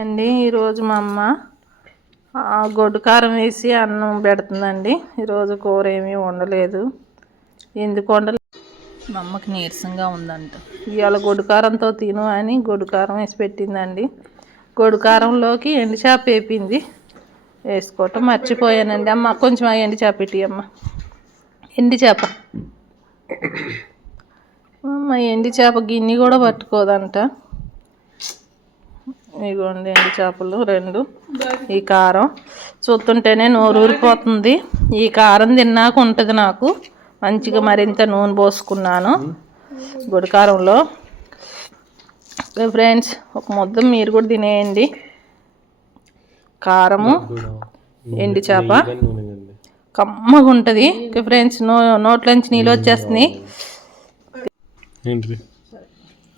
అండి ఈరోజు మా అమ్మ గొడ్డు కారం వేసి అన్నం పెడుతుందండి. ఈరోజు కూర ఏమీ వండలేదు. ఎందుకు వండలేదు? మా అమ్మకి నీరసంగా ఉందంట. ఇవాళ గొడ్డు కారంతో తిను అని గొడ్డు కారం వేసి పెట్టిందండి. గొడ్డు కారంలోకి ఎండు చేప వేపింది. వేసుకోవటం మర్చిపోయానండి. అమ్మ కొంచెం ఆ ఎండు చేప పెట్టి అమ్మ. ఎండు చేప అమ్మ ఎండు చేప గిన్నె కూడా పట్టుకోదంట. ఇదిగోండి ఎండు చేపలు 2. ఈ కారం చూస్తుంటేనే నోరు ఊరిపోతుంది. ఈ కారం తిన్నాక ఉంటుంది నాకు. మంచిగా మరింత నూనె పోసుకున్నాను గొడ్డు కారంలో. ఫ్రెండ్స్, ఒక ముద్ద మీరు కూడా తినేయండి. కారము ఎండు చేప కమ్మగా ఉంటుంది ఫ్రెండ్స్. నోట్లోంచి నీళ్ళు వచ్చేస్తున్నాయి.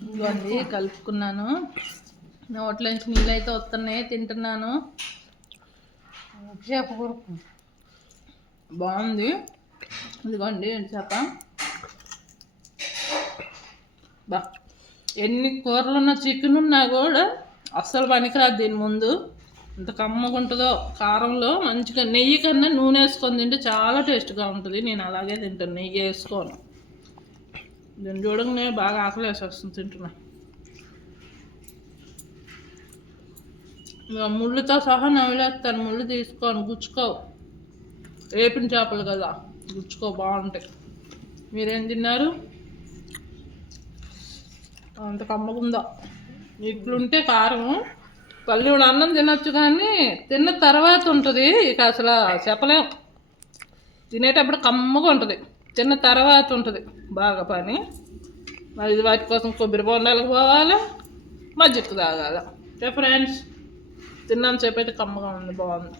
ఇదిగోండి కలుపుకున్నాను. నోట్లోంచి నీళ్ళు అయితే వస్తున్నాయి. తింటున్నాను. చేప కూర బాగుంది. ఇదిగోండి ఎండు చేప. బా ఎన్ని కూరలు ఉన్నా, చికెన్ ఉన్నా కూడా అస్సలు పనికిరాదు దీని ముందు. ఇంత కమ్మగా ఉంటుందో. కారంలో మంచిగా నెయ్యి కన్నా నూనె వేసుకొని తింటే చాలా టేస్ట్గా ఉంటుంది. నేను అలాగే తింటాను, నెయ్యి వేసుకోను. దీన్ని చూడగానే బాగా ఆకలి వేసేస్తుంది. తింటున్నా. ముళ్ళుతో సహా నవ్వులేస్తాను. ముళ్ళు తీసుకోను, గుచ్చుకోవు. వేపిన చేపలు కదా, గుచ్చుకో, బాగుంటాయి. మీరేం తిన్నారు? అంత కమ్మగుందో. ఇట్లుంటే కారం పల్లి అన్నం తినొచ్చు, కానీ తిన్న తర్వాత ఉంటుంది ఇక అసలు చెప్పలేం. తినేటప్పుడు కమ్మగా ఉంటుంది, తిన్న తర్వాత ఉంటుంది బాగా పని. మరి వాటి కోసం కొబ్బరి బొండాలకు పోవాలి, మజ్జిగ తాగాలి. ఫ్రెండ్స్, తిన్నాను సేపు అయితే కమ్మగా ఉంది, బాగుంది.